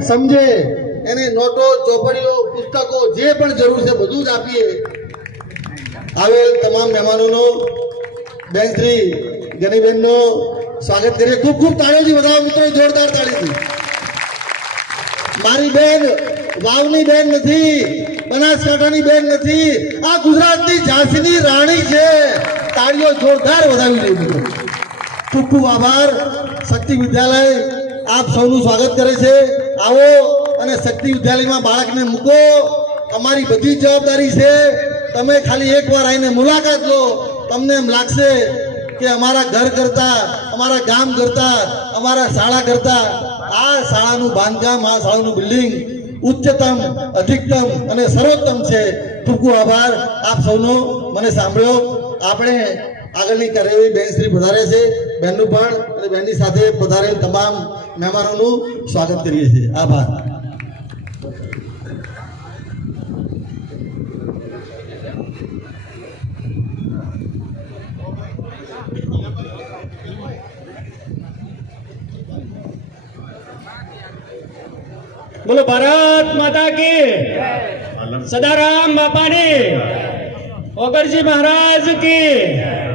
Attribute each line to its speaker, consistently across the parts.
Speaker 1: સમજે? એને નોટો, ચોપડીઓ, પુસ્તકો જે પણ જરૂર છે બધું જ આપીએ. આવેલ તમામ મહેમાનોનો. બેન શ્રી ગનીબેનનો સ્વાગત કરીએ. ખૂબ ખૂબ તાળીઓથી બધા મિત્રો, જોરદાર તાળીથી મારી બેન વાવની બેન નથી, બનાસકાંઠાની બેન નથી, આ ગુજરાતની ઝાંસીની રાણી છે. તાળીઓ જોરદાર વધાવી જોઈએ મિત્રો. ખૂબ ખૂબ આભાર. શક્તિ વિદ્યાલય આપ સૌનું સ્વાગત કરે છે. આવો અને શક્તિ વિદ્યાલયમાં બાળકને મૂકો. તમારી બધી જવાબદારી છે. તમે ખાલી એકવાર આવીને મુલાકાત લો. તમને એમ લાગશે કે અમારા ઘર કરતા, અમારા ગામ કરતા, અમારા શાળા કરતા, આ શાળાનું બાંધકામ, આ શાળાનું બિલ્ડિંગ ઉચ્ચતમ, અધિકતમ અને સર્વોત્તમ છે. ખૂબ આભાર. આપ સૌનો મને સાંભળ્યો. આપણે આગળની કાર્યવાહી બેન શ્રી વધારે છે. બેનનું પણ અને બેનની સાથે પધારેલ તમામ મહેમાનોનું સ્વાગત કરીએ છીએ. આભાર.
Speaker 2: બોલો ભારત માતા કી સદારામ બાપાની. ઓગરજી મહારાજ કી.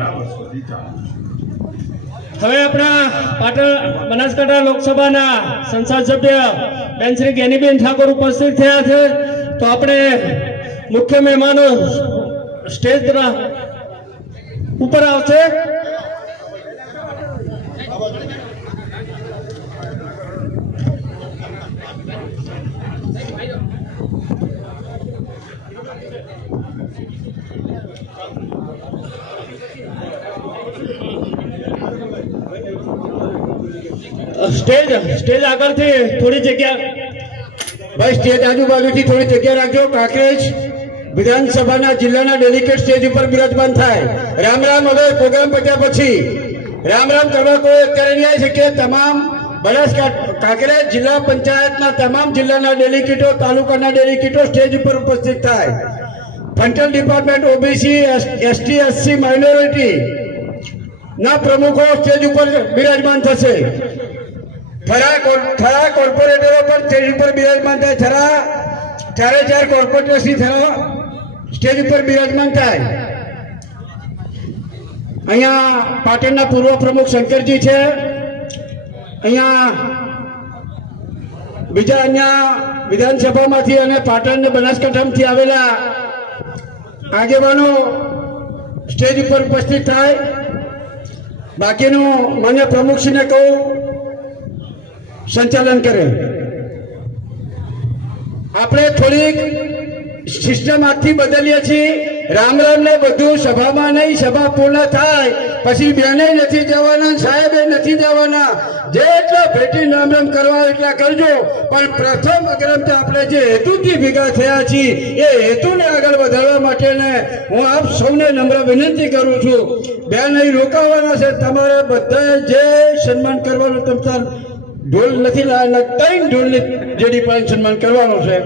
Speaker 2: હવે આપણા પાટણ બનાસકાંઠા લોકસભાના સંસદ સભ્ય બેન શ્રી જ્ઞાનીબેન ઠાકોર ઉપસ્થિત થયા છે. તો આપણે મુખ્ય મહેમાનો સ્ટેજ ઉપર આવશે. સ્ટેજ સ્ટેજ આગળથી થોડી જગ્યા
Speaker 3: ભાઈ, સ્ટેજ આજુબાજુથી થોડી જગ્યા રાખજો. કાંકરેજ વિધાનસભાના જિલ્લાના ડેલિકેટ સ્ટેજ ઉપર બિરાજમાન થાય. રામ રામ, હવે પ્રોગ્રામ પત્યા પછી. રામ રામ કરવા કોઈ અત્યારે નહીં આવી શકે તમામ બનાસકાંઠા, કાંકરેજ જિલ્લા પંચાયતના તમામ જિલ્લાના ડેલિકેટો, તાલુકાના ડેલિકેટો સ્ટેજ ઉપર ઉપસ્થિત થાય. ફંટલ department, OBC ST, SC, minority ના પ્રમુખો સ્ટેજ ઉપર બિરાજમાન થશે. થરા થરા કોર્પોરેટરો પણ સ્ટેજ ઉપર બિરાજમાન થાય થરા ચારે ચાર કોર્પોરેટર્સની થરા સ્ટેજ ઉપર બિરાજમાન થાય. અહીંયા પાટણના પૂર્વ પ્રમુખ શંકરજી છે. અહીંયા બીજા અહીંયા વિધાનસભામાંથી અને પાટણ બનાસકાંઠામાંથી આવેલા આગેવાનો સ્ટેજ ઉપર ઉપસ્થિત થાય. બાકીનું મને પ્રમુખશ્રીને કહું સંચાલન કરે. આપણે થોડીક સિસ્ટમ આખી બદલીએ છીએ. રામ રામને બધું સભામાં નહીં, સભા પૂર્ણ થાય, પછી બેને નથી જવાના, સાહેબે નથી જવાના. જેટલા ભેટી રામ રામ કરવા એટલા કરજો. પણ પ્રથમ અગ્રમતા આપણે જે હેતુથી ભેગા થયા છીએ, એ હેતુને આગળ વધારવા માટે ને હું આપ સૌને નમ્ર વિનંતી કરું છું. બેન, અહીં રોકાવાના છે. તમારે બધાએ જે સન્માન કરવાનું તમતાર ઢોલ નથી લાવેલા ત્રણ ઢોલની જેડી પણ સન્માન કરવાનો છે.